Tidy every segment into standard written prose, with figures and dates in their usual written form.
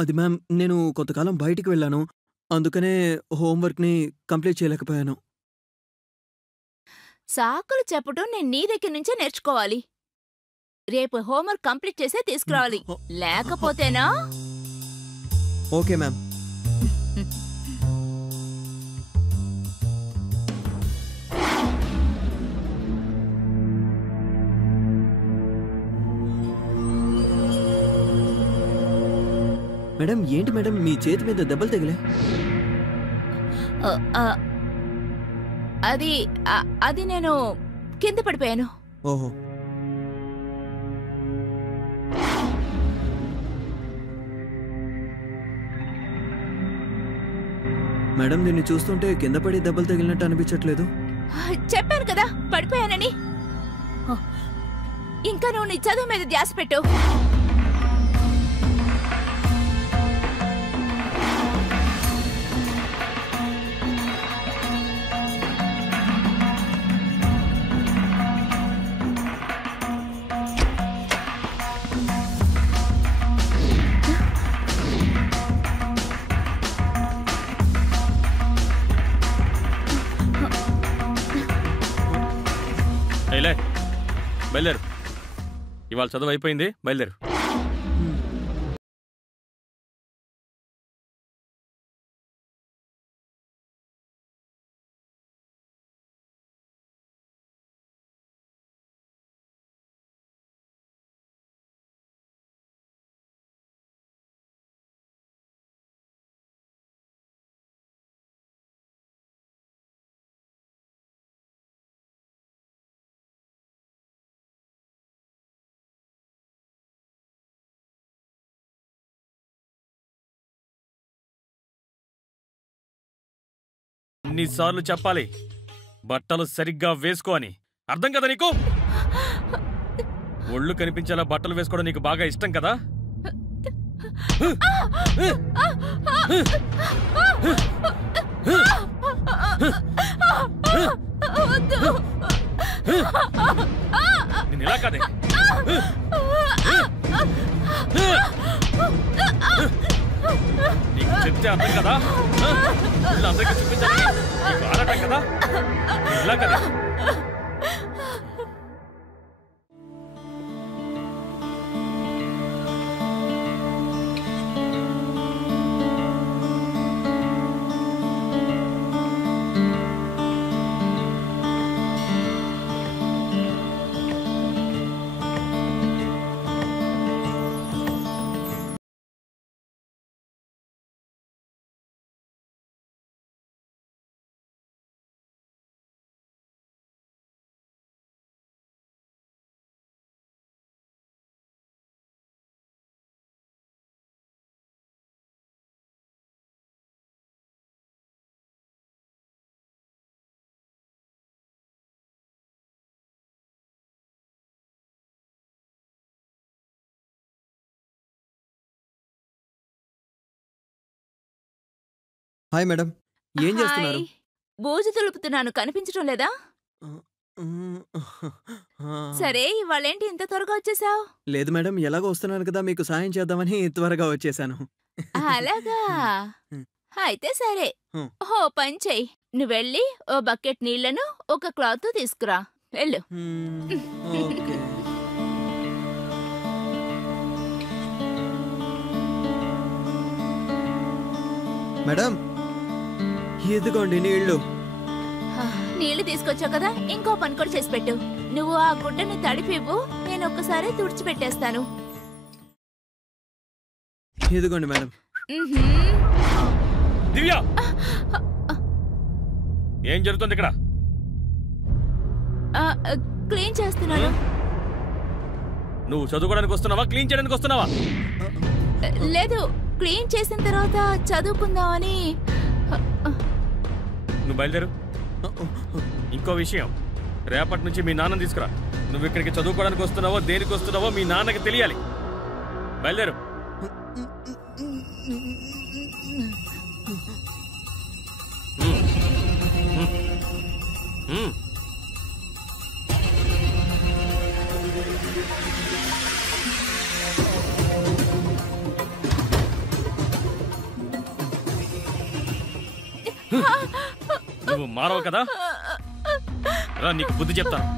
అది మ్యామ్ నేను కొంతకాలం బయటికి వెళ్ళాను. అందుకనే హోంవర్క్‌ని కంప్లీట్ చేయలేకపోయాను. సాకులు చెప్పటం నేను నీ దగ్గర నుంచే నేర్చుకోవాలి. రేపు హోంవర్క్ కంప్లీట్ చేసే తీసుకురావాలి. లేకపోతేనా? Okay ma'am. మేడం ఏంటి మేడం మీ చేతి మీద దెబ్బలు తగిలాయి? అది అది నేను కింద పడిపోయాను. ఓహో! మేడం దీన్ని చూస్తుంటే కింద పడి దెబ్బలు తగిలినట్టు అనిపించట్లేదు. చెప్పాను కదా పడిపోయానని. ఇంకా నువ్వు నీ చదువు మీద ధ్యాస పెట్టు. బయలుదేరు. ఇవాళ చదువు అయిపోయింది, బయలుదేరు. ఎన్నిసార్లు చెప్పాలి బట్టలు సరిగ్గా వేసుకో అని? అర్థం కదా నీకు? ఒళ్ళు కనిపించేలా బట్టలు వేసుకోవడం నీకు బాగా ఇష్టం కదా? నేను ఇలా కాదే. నీకు చెప్తే అర్థం కదా? అందరికీ చూపించాలి. నీకు ఆడటం కదా? ఇలా కదా? హాయ్ మేడం, ఏం చేస్తున్నారు? బూజు తులుపుతున్నాను, కనిపించడం లేదా? సరే ఇవాళేంటి ఇంత త్వరగా వచ్చేసావు? లేదు మేడం, ఎలాగో వస్తున్నాను కదా మీకు సాయం చేద్దామని త్వరగా వచ్చేసాను. అలాగా? అయితే సరే, ఓ పని చెయ్యి. నువ్వెళ్ళి ఓ బకెట్ నీళ్లను ఒక క్లాత్ తీసుకురా. వెళ్ళు. మేడం ఇదిగోండి నీళ్లు. నీళ్లు తీసుకొచ్చావు కదా, ఇంకో పని కూడా చేసి పెట్టు. నువ్వు ఆ గుడ్డని తడిపివ్వు, నేను ఒక్కసారి తుడిచిపెట్టేస్తాను. ఇదిగోండి మేడం. దివ్య, ఏం జరుగుతుంది ఇక్కడ? క్లీన్ చేస్తున్నాను. నువ్వు చదువుకోవడానికి వస్తున్నావా, క్లీన్ చేయడానికి వస్తున్నావా? లేదు, క్లీన్ చేసిన తర్వాత చదువుకుందామని. నువ్వు బయలుదేరు. ఇంకో విషయం, రేపటి నుంచి మీ నాన్నని తీసుకురా. నువ్వు ఇక్కడికి చదువుకోవడానికి వస్తున్నావో దేనికి వస్తున్నావో మీ నాన్నకి తెలియాలి. బయలుదేరు. నువ్వు మారవు కదా, రా నీకు బుద్ధి చెప్తాను.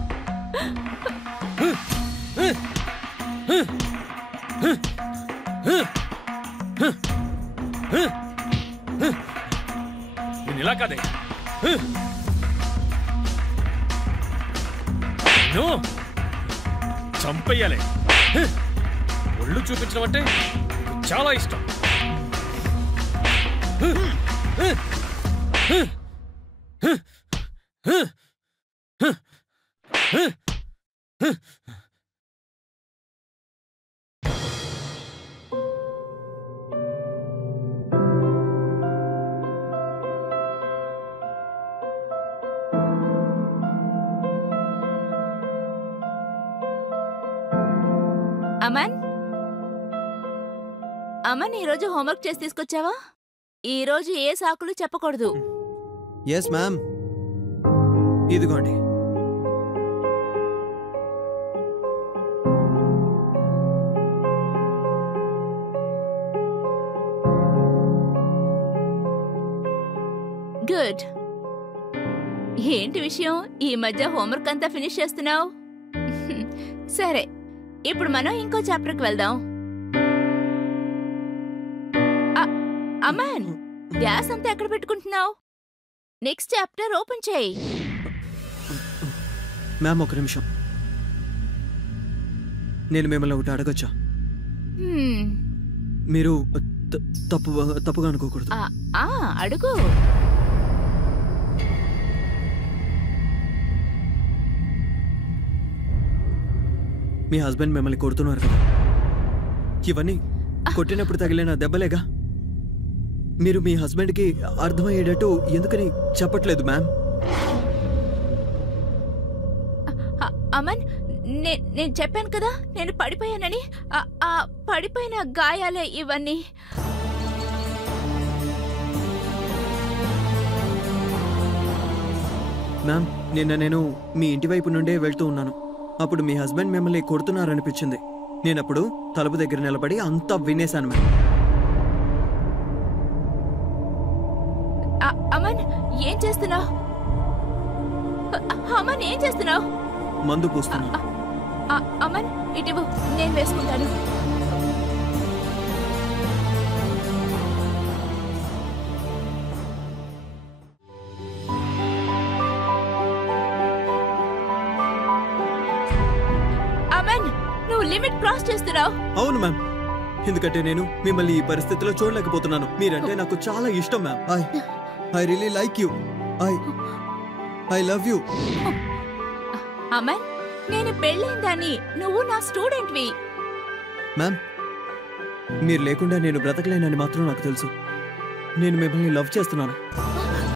నేను ఇలా కాదే, నువ్వు చంపేయాలి. ఒళ్ళు చూపించడం అంటే చాలా ఇష్టం. అమన్, అమన్ ఈరోజు హోంవర్క్ చేసి తీసుకొచ్చావా? ఈరోజు ఏ సాకులు చెప్పకూడదు. Yes ma'am. ఇదిగోండి. గుడ్. ఏంటి విషయం, ఈ మధ్య హోంవర్క్ అంతా ఫినిష్ చేస్తున్నావు? సరే, ఇప్పుడు మనం ఇంకో చాప్టర్కి వెళ్దాం. అమన్, ధ్యాస అంతా ఎక్కడ పెట్టుకుంటున్నావు? నెక్స్ట్ చాప్టర్ ఓపెన్ చేయి. మ్యామ్ ఒక నిమిషం, నేను మిమ్మల్ని ఒకటి అడగొచ్చా? మీరు తప్పుగా అనుకోకూడదు. అడుగు. మీ హస్బెండ్ మిమ్మల్ని కొడుతున్నారు కదా, ఇవన్నీ కొట్టినప్పుడు తగిలిన దెబ్బలేగా? మీరు మీ హస్బెండ్కి అర్థమయ్యేటట్టు ఎందుకని చెప్పట్లేదు మ్యామ్? అమన్, నేను చెప్పాను కదా నేను పడిపోయానని. ఆ పడిపోయిన గాయాలే ఇవన్నీ. మ్యామ్, నిన్న నేను మీ ఇంటి వైపు నుండే వెళ్తూ ఉన్నాను. అప్పుడు మీ హస్బెండ్ మిమ్మల్ని కొడుతున్నారనిపించింది. నేనప్పుడు తలుపు దగ్గర నిలబడి అంతా వినేశాను మ్యామ్. అమన్, ఏం చేస్తున్నావు? అమన్, ఏం చేస్తున్నావు? మందు పూస్తున్నాను. అమన్, ఇటు నేను వేసుకుంటాను. అమన్, నువ్వు లిమిట్ క్రాస్ చేస్తున్నావు. అవును మ్యామ్, ఎందుకంటే నేను మిమ్మల్ని ఈ పరిస్థితిలో చూడలేకపోతున్నాను. మీరంటే నాకు చాలా ఇష్టం ma'am. I really like you. I love you. Aman, నేను పెళ్ళైందాన్ని, నువ్వు నా స్టూడెంట్వి. మ్యామ్, మీరు లేకుండా నేను బ్రతకలేనని మాత్రం నాకు తెలుసు. నేను మిమ్మల్ని లవ్ చేస్తున్నాను.